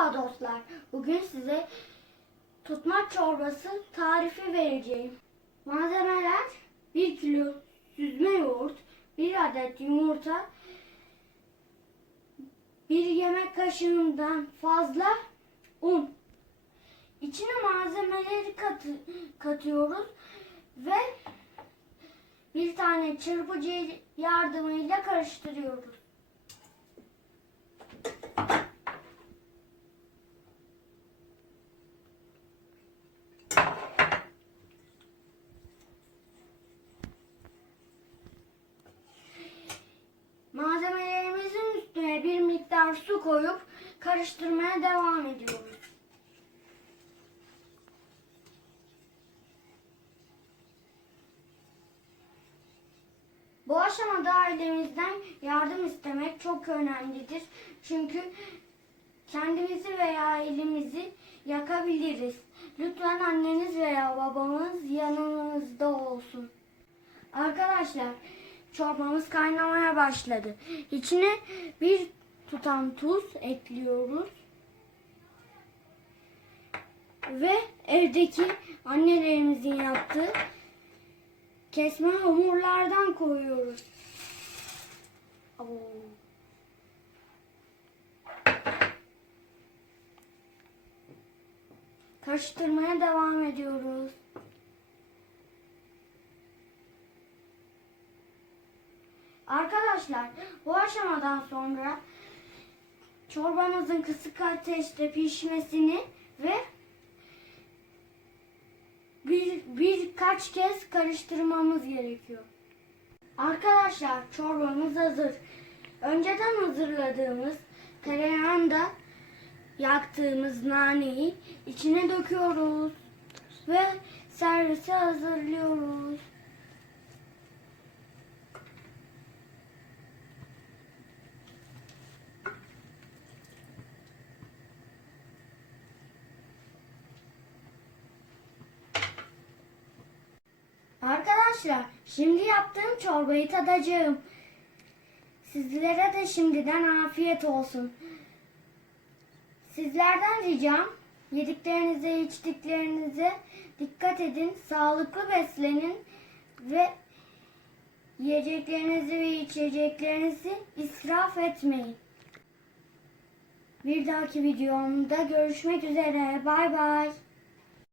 Merhaba dostlar. Bugün size tutmaç çorbası tarifi vereceğim. Malzemeler 1 kilo süzme yoğurt, 1 adet yumurta, 1 yemek kaşığından fazla un. İçine malzemeleri katı, katıyoruz ve bir tane çırpıcı yardımıyla karıştırıyoruz. Koyup karıştırmaya devam ediyoruz. Bu aşamada ailemizden yardım istemek çok önemlidir. Çünkü kendimizi veya elimizi yakabiliriz. Lütfen anneniz veya babanız yanınızda olsun. Arkadaşlar çorbamız kaynamaya başladı. İçine bir tutam tuz ekliyoruz. Ve evdeki annelerimizin yaptığı kesme hamurlardan koyuyoruz. Abo. Karıştırmaya devam ediyoruz. Arkadaşlar bu aşamadan sonra çorbanızın kısık ateşte pişmesini ve bir birkaç kez karıştırmamız gerekiyor. Arkadaşlar çorbamız hazır. Önceden hazırladığımız tereyağında yaktığımız naneyi içine döküyoruz ve servise hazırlıyoruz. Arkadaşlar şimdi yaptığım çorbayı tadacağım. Sizlere de şimdiden afiyet olsun. Sizlerden ricam yediklerinize içtiklerinize dikkat edin. Sağlıklı beslenin ve yiyeceklerinizi ve içeceklerinizi israf etmeyin. Bir dahaki videomda görüşmek üzere. Bay bay.